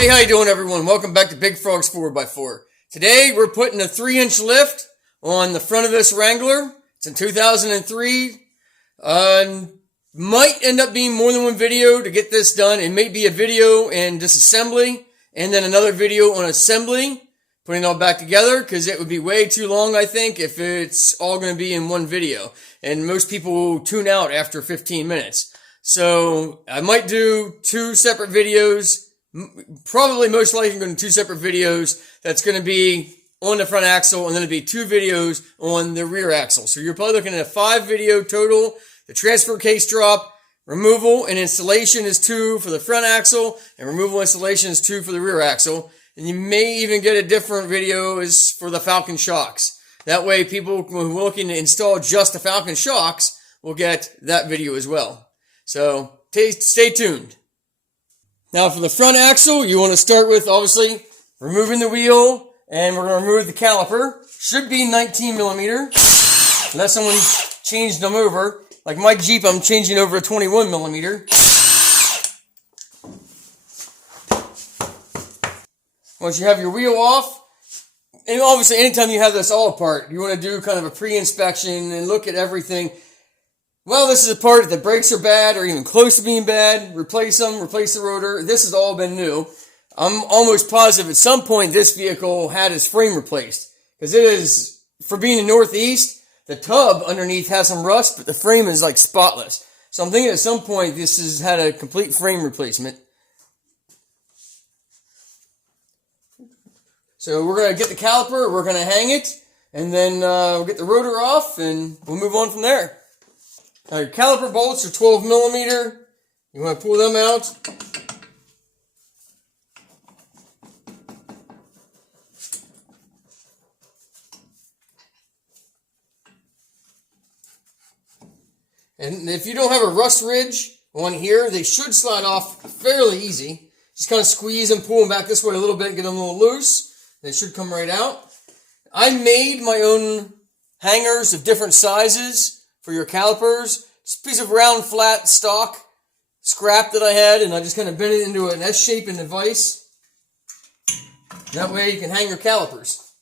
Hey, how you doing, everyone? Welcome back to Big Frog's 4x4. Today, we're putting a 3-inch lift on the front of this Wrangler. It's in 2003. Might end up being more than one video to get this done. It may be a video in disassembly and then another video on assembly, putting it all back together, because it would be way too long, I think, if it's all going to be in one video. And most people will tune out after 15 minutes. So I might do two separate videos. Probably most likely going to do two separate videos. That's going to be on the front axle, and then it'll be two videos on the rear axle. So you're probably looking at a 5 video total. The transfer case drop, removal and installation is 2 for the front axle, and removal and installation is 2 for the rear axle. And you may even get a different video is for the Falcon shocks. That way people who are looking to install just the Falcon shocks will get that video as well. So stay tuned. Now for the front axle, you want to start with, obviously, removing the wheel, and we're going to remove the caliper. Should be 19 millimeter, unless someone changed them over. Like my Jeep, I'm changing over a 21 millimeter. Once you have your wheel off, and obviously anytime you have this all apart, you want to do kind of a pre-inspection and look at everything. Well, this is a part that the brakes are bad or even close to being bad. Replace them, replace the rotor. This has all been new. I'm almost positive at some point this vehicle had its frame replaced. Because it is, for being in Northeast, the tub underneath has some rust, but the frame is like spotless. So I'm thinking at some point this has had a complete frame replacement. So we're going to get the caliper, we're going to hang it, and then we'll get the rotor off, and we'll move on from there. Now your caliper bolts are 12 millimeter. You want to pull them out. And if you don't have a rust ridge on here, they should slide off fairly easy. Just kind of squeeze and pull them back this way a little bit, get them a little loose. They should come right out. I made my own hangers of different sizes for your calipers. Just a piece of round, flat stock scrap that I had, and I just kind of bent it into an S shape in the vise. That way you can hang your calipers.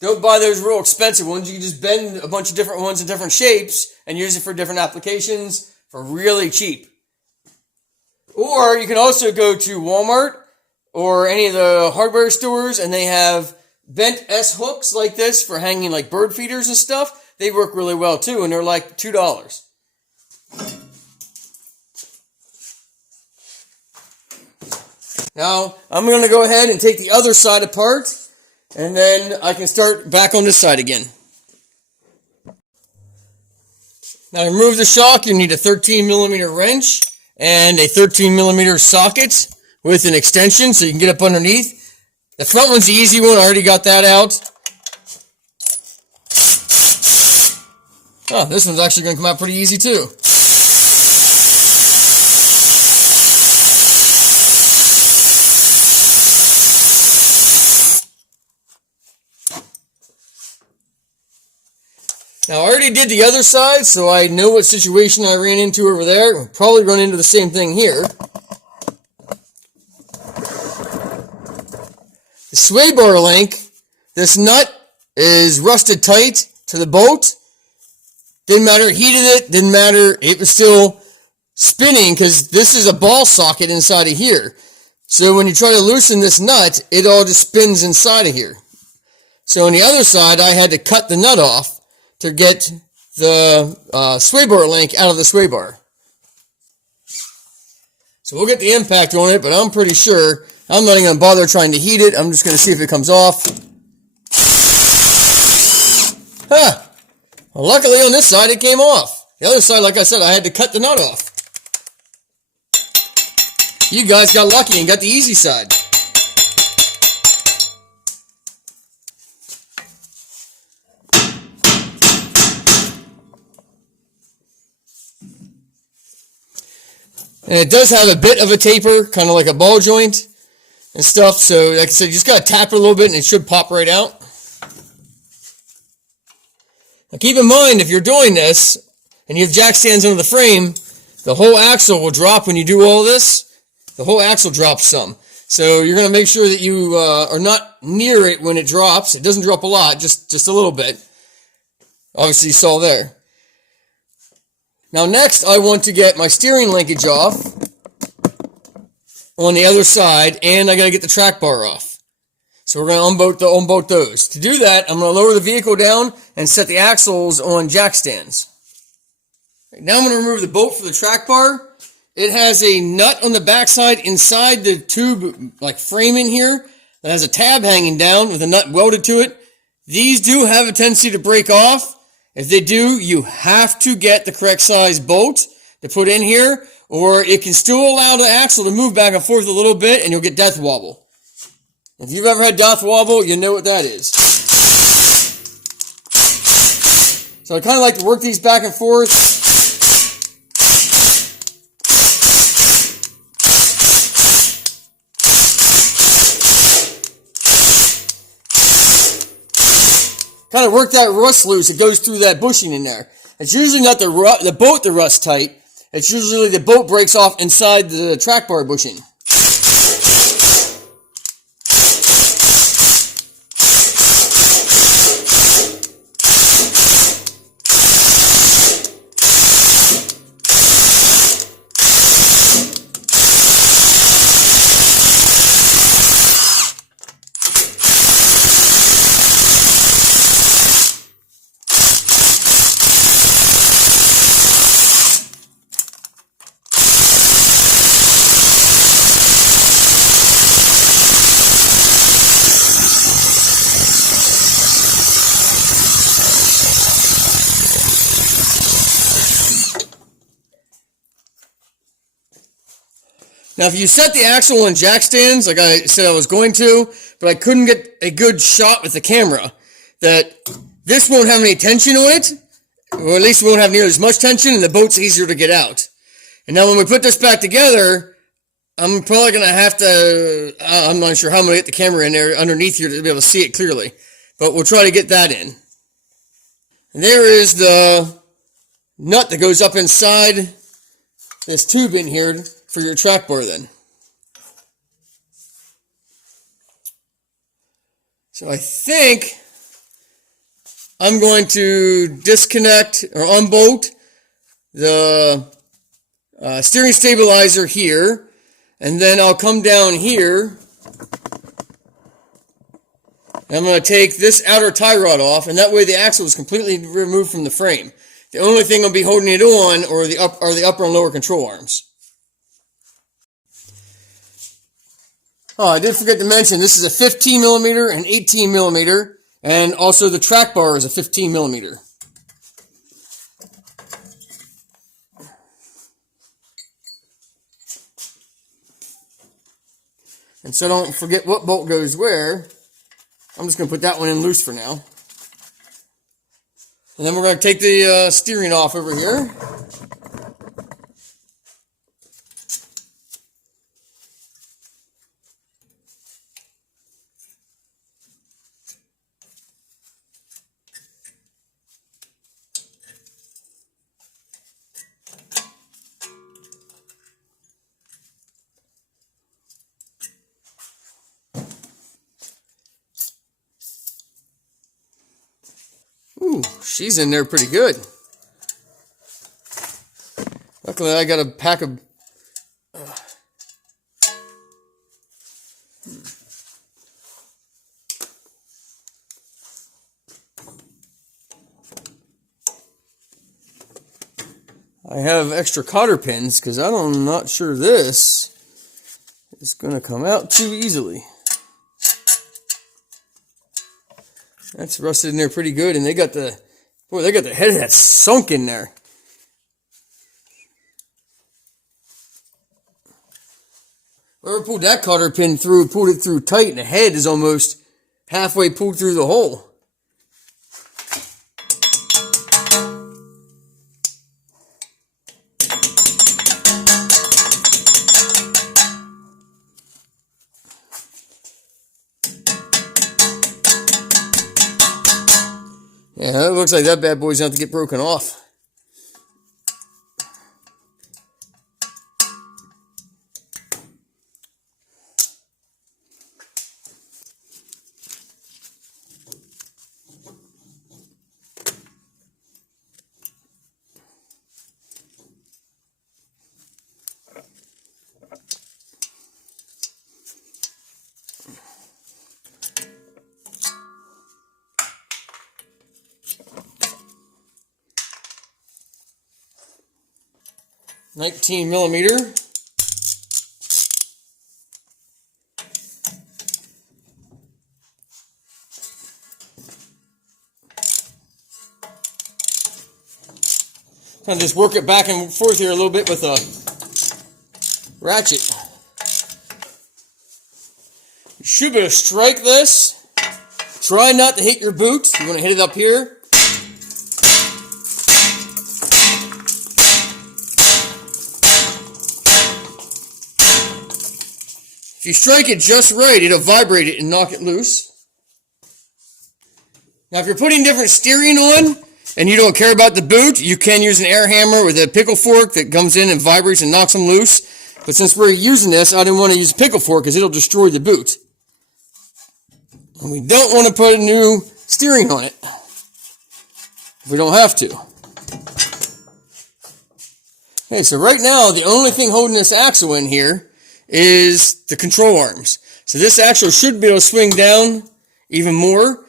Don't buy those real expensive ones. You can just bend a bunch of different ones in different shapes and use it for different applications for really cheap. Or you can also go to Walmart or any of the hardware stores, and they have bent S hooks like this for hanging like bird feeders and stuff. They work really well too, and they're like $2. Now, I'm going to go ahead and take the other side apart, and then I can start back on this side again. Now, to remove the shock, you need a 13 millimeter wrench and a 13 millimeter socket with an extension so you can get up underneath. The front one's the easy one. I already got that out. Oh, this one's actually going to come out pretty easy too. Now, I already did the other side, so I know what situation I ran into over there. I'll probably run into the same thing here. The sway bar link, this nut is rusted tight to the bolt. Didn't matter, heated it, didn't matter, it was still spinning because this is a ball socket inside of here. So when you try to loosen this nut, it all just spins inside of here. So on the other side, I had to cut the nut off to get the sway bar link out of the sway bar. So we'll get the impact on it, but I'm pretty sure I'm not even going to bother trying to heat it. I'm just going to see if it comes off. Huh. Well, luckily on this side it came off. The other side, like I said, I had to cut the nut off. You guys got lucky and got the easy side. And it does have a bit of a taper, kind of like a ball joint and stuff. So like I said, you just got to tap it a little bit and it should pop right out. Now keep in mind, if you're doing this and you have jack stands under the frame, the whole axle will drop when you do all this. The whole axle drops some. So you're going to make sure that you are not near it when it drops. It doesn't drop a lot, just a little bit. Obviously you saw there. Now next I want to get my steering linkage off on the other side, and I got to get the track bar off. So we're going to unbolt those. To do that, I'm going to lower the vehicle down and set the axles on jack stands. Now I'm going to remove the bolt for the track bar. It has a nut on the backside inside the tube, like frame in here, that has a tab hanging down with a nut welded to it. These do have a tendency to break off. If they do, you have to get the correct size bolt to put in here, or it can still allow the axle to move back and forth a little bit, and you'll get death wobble. If you've ever had death wobble, you know what that is. So I kind of like to work these back and forth. Kind of work that rust loose. It goes through that bushing in there. It's usually not the bolt that rusts tight. It's usually the bolt breaks off inside the track bar bushing. Now, if you set the axle on jack stands, like I said I was going to, but I couldn't get a good shot with the camera, that this won't have any tension on it, or at least it won't have nearly as much tension, and the boat's easier to get out. And now when we put this back together, I'm probably going to have to, I'm not sure how I'm going to get the camera in there underneath here to be able to see it clearly, but we'll try to get that in. And there is the nut that goes up inside this tube in here for your track bar then. So I think I'm going to disconnect or unbolt the steering stabilizer here, and then I'll come down here and I'm going to take this outer tie rod off, and that way the axle is completely removed from the frame. The only thing I'll be holding it on are the upper and lower control arms. Oh, I did forget to mention, this is a 15 millimeter and 18 millimeter, and also the track bar is a 15 millimeter. And so don't forget what bolt goes where. I'm just going to put that one in loose for now. And then we're going to take the steering off over here. Ooh, she's in there pretty good. Luckily, I got a pack of... I have extra cotter pins because I'm not sure this is going to come out too easily. That's rusted in there pretty good, and they got the head that's sunk in there. Whoever pulled that cotter pin through, pulled it through tight, and the head is almost halfway pulled through the hole. Yeah, it looks like that bad boy's going to have to get broken off. 19 millimeter. Kind of just work it back and forth here a little bit with a ratchet. You should be able to strike this. Try not to hit your boot. You want to hit it up here. If you strike it just right, it'll vibrate it and knock it loose. Now, if you're putting different steering on, and you don't care about the boot, you can use an air hammer with a pickle fork that comes in and vibrates and knocks them loose. But since we're using this, I didn't want to use a pickle fork because it'll destroy the boot. And we don't want to put a new steering on it if we don't have to. Okay, so right now, the only thing holding this axle in here is the control arms. So this axle should be able to swing down even more.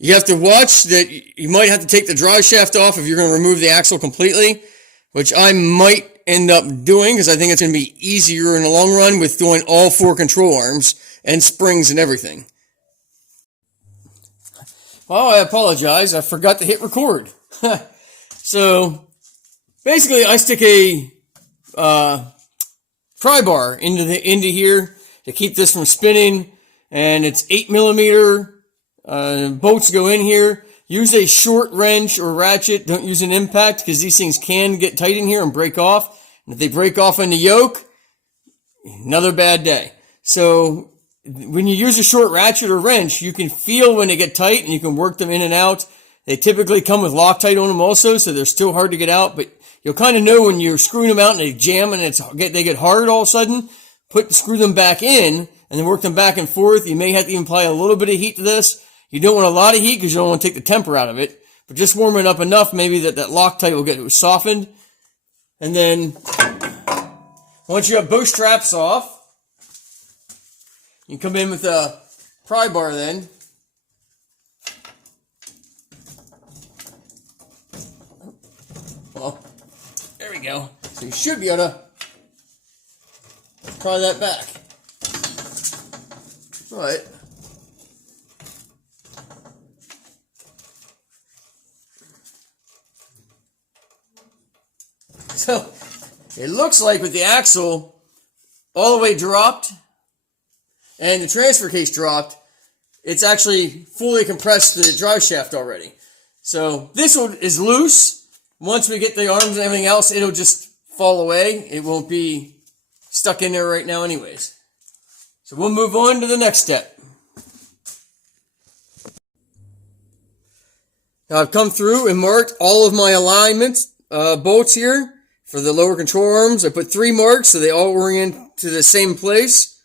You have to watch that you might have to take the drive shaft off if you're going to remove the axle completely, which I might end up doing because I think it's going to be easier in the long run with doing all 4 control arms and springs and everything. Well, I apologize. I forgot to hit record. So basically I stick a pry bar into here to keep this from spinning, and it's 8 millimeter. Bolts go in here. Use a short wrench or ratchet. Don't use an impact because these things can get tight in here and break off. And if they break off in the yoke, another bad day. So when you use a short ratchet or wrench, you can feel when they get tight and you can work them in and out. They typically come with Loctite on them also, so they're still hard to get out, but you'll kind of know when you're screwing them out and they jam and they get hard all of a sudden. Screw them back in and then work them back and forth. You may have to even apply a little bit of heat to this. You don't want a lot of heat because you don't want to take the temper out of it, but just warm it up enough maybe that Loctite will get softened. And then once you have both straps off, you come in with a pry bar then. Well, there we go. So you should be able to pry that back. But so it looks like with the axle all the way dropped and the transfer case dropped, it's actually fully compressed the drive shaft already. So this one is loose. Once we get the arms and everything else, it'll just fall away. It won't be stuck in there right now anyways. So we'll move on to the next step. Now I've come through and marked all of my alignment bolts here. For the lower control arms, I put 3 marks so they all orient to the same place.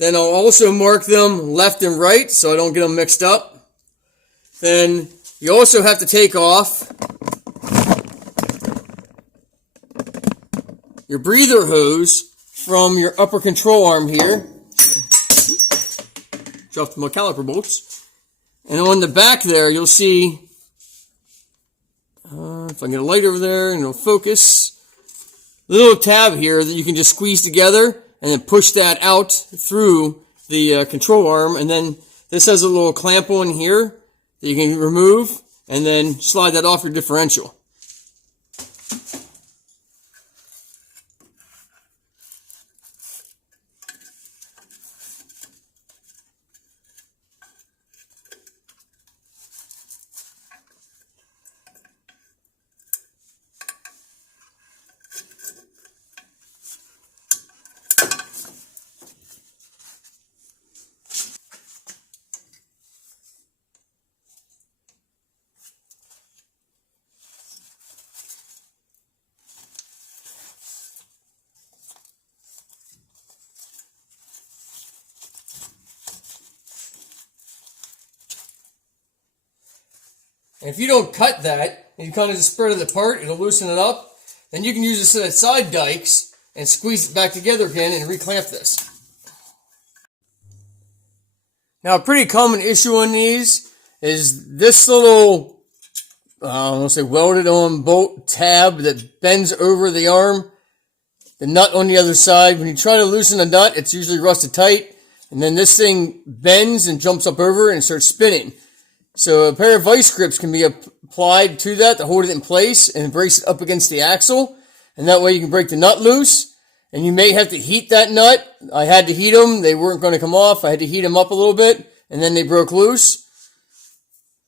Then I'll also mark them left and right so I don't get them mixed up. Then you also have to take off your breather hose from your upper control arm here. Dropped my caliper bolts. And on the back there, you'll see, if I can get a light over there and it'll focus, little tab here that you can just squeeze together and then push that out through the control arm. And then this has a little clamp on here that you can remove and then slide that off your differential. And if you don't cut that, and you kind of just spread it apart, it'll loosen it up. Then you can use a set of side dikes and squeeze it back together again and reclamp this. Now, a pretty common issue on these is this little, I don't want to say welded on bolt tab that bends over the arm. the nut on the other side. When you try to loosen the nut, it's usually rusted tight. And then this thing bends and jumps up over and starts spinning. So a pair of vice grips can be applied to that to hold it in place and brace it up against the axle. And that way you can break the nut loose. And you may have to heat that nut. I had to heat them. They weren't going to come off. I had to heat them up a little bit. And then they broke loose.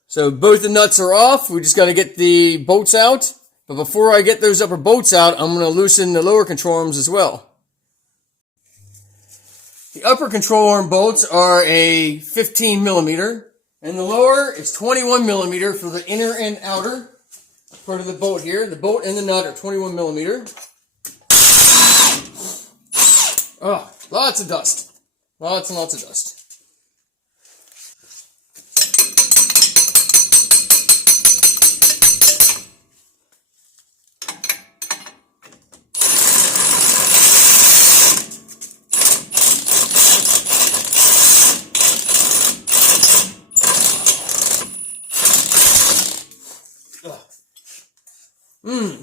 So both the nuts are off. We just got to get the bolts out. But before I get those upper bolts out, I'm going to loosen the lower control arms as well. The upper control arm bolts are a 15 millimeter, and the lower is 21 millimeter for the inner and outer part of the bolt here. The bolt and the nut are 21 millimeter. Oh, lots of dust. Lots and lots of dust.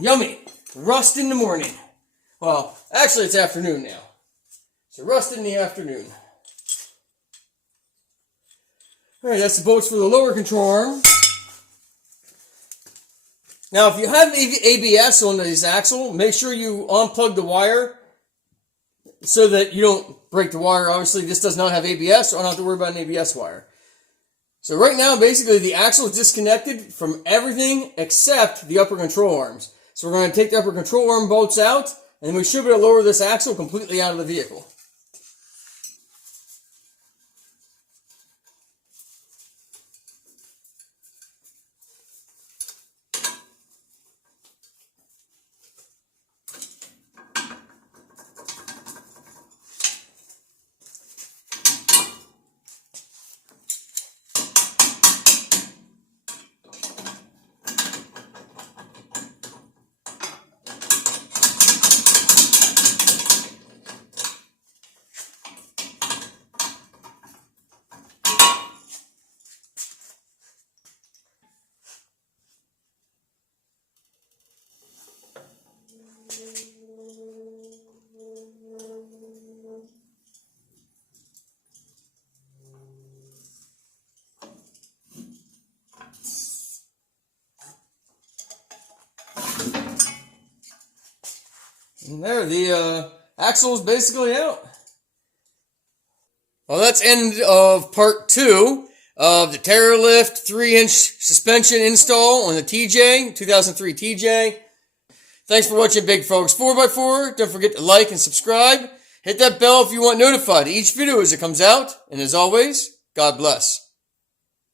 Yummy. Rust in the morning. Well, actually it's afternoon now. So rust in the afternoon. Alright, that's the bolts for the lower control arm. Now if you have ABS on this axle, make sure you unplug the wire so that you don't break the wire. Obviously this does not have ABS, so I don't have to worry about an ABS wire. So right now, basically, the axle is disconnected from everything except the upper control arms. So we're going to take the upper control arm bolts out, and we should be able to lower this axle completely out of the vehicle. And there, the axle is basically out. Well, that's end of part 2 of the Teraflex 3-inch suspension install on the TJ, 2003 TJ. Thanks for watching, big folks. 4x4. Don't forget to like and subscribe. Hit that bell if you want notified each video as it comes out. And as always, God bless.